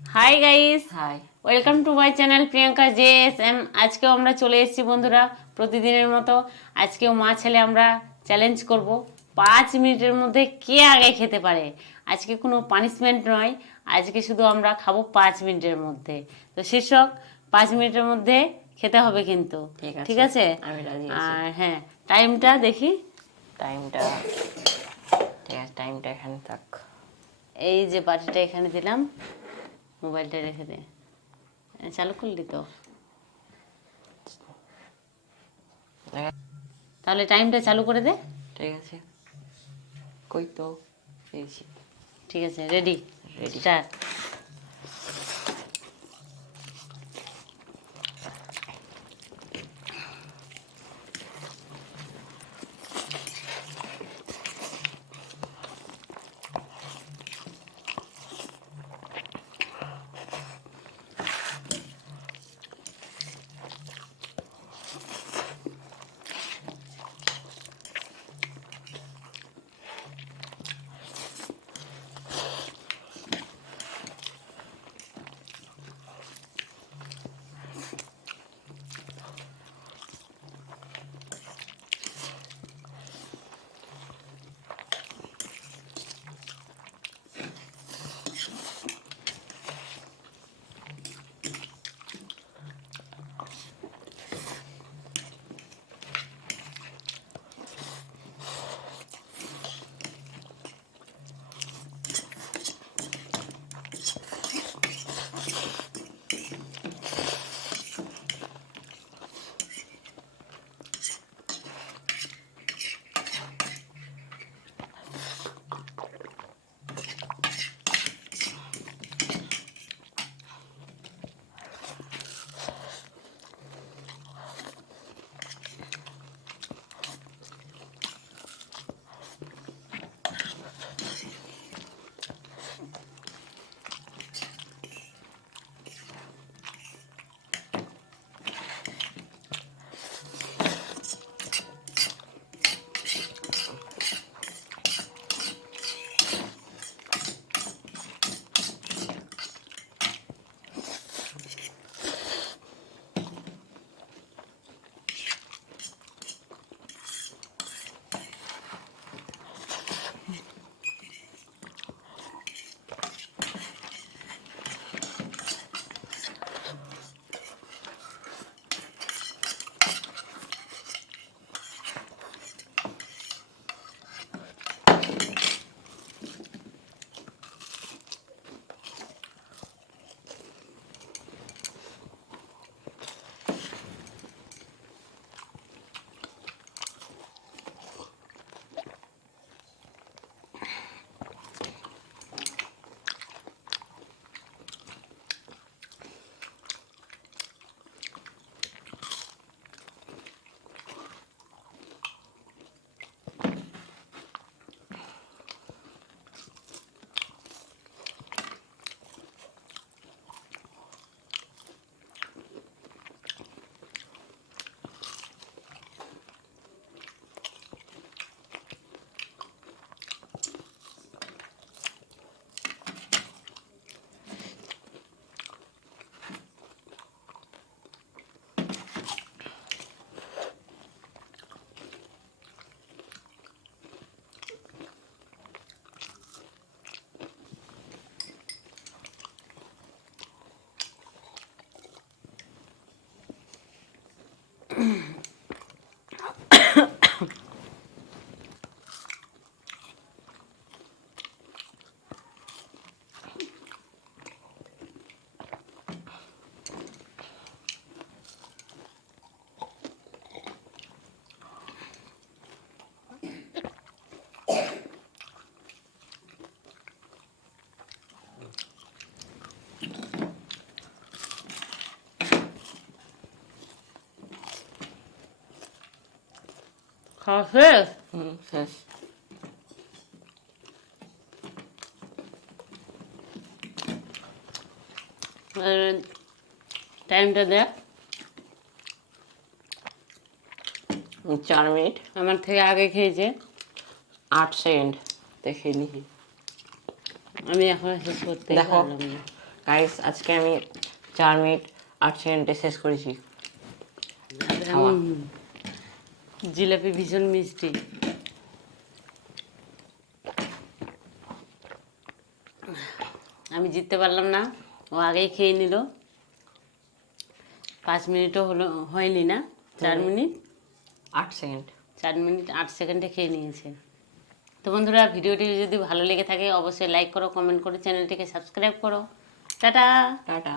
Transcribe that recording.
High guys, hi. Welcome to my channel Priyanka JSM। আজকেও আমরা চলে এসেছি বন্ধুরা প্রতিদিনের মতো। আজকেও মা ছেলে আমরা চ্যালেঞ্জ করব 5 মিনিটের মধ্যে কে আগে খেতে পারে। আজকে কোনো পানিশমেন্ট নয়, আজকে শুধু আমরা খাবো 5 মিনিটের মধ্যে। তো শীর্ষক 5 মিনিটের মধ্যে খেতে হবে কিন্তু, ঠিক আছে? আমি রাজি আছি। আর হ্যাঁ, টাইমটা দেখি। টাইমটা ঠিক আছে, টাইমটা এখানে থাক। এই যে বাটিটা এখানে দিলাম, মোবাইলটা রেখে দে। চালু করলি তো? তাহলে টাইমটা চালু করে দে। ঠিক আছে, কই তো পেয়েছি। ঠিক আছে, রেডি রেডি। স্টার্ট। খাওয়া শেষ? শেষ। টাইমটা দেখ। 4 মিনিট আমার থেকে আগে খেয়েছে। 8 সেকেন্ড দেখে নিই। আমি এখন শেষ করতে দেখো। পারলাম না। গাইস আজকে আমি 4 মিনিট 8 সেকেন্ডে শেষ করেছি খাওয়া। জিলাপি ভীষণ মিষ্টি। আমি জিততে পারলাম না, ও আগেই খেয়ে নিল। 5 মিনিটও হয়নি না, 4 মিনিট 8 সেকেন্ড। 4 মিনিট 8 সেকেন্ডে খেয়ে নিয়েছে। তো বন্ধুরা, ভিডিওটি যদি ভালো লেগে থাকে অবশ্যই লাইক করো, কমেন্ট করো, চ্যানেলটিকে সাবস্ক্রাইব করো। টাটা। টাটা।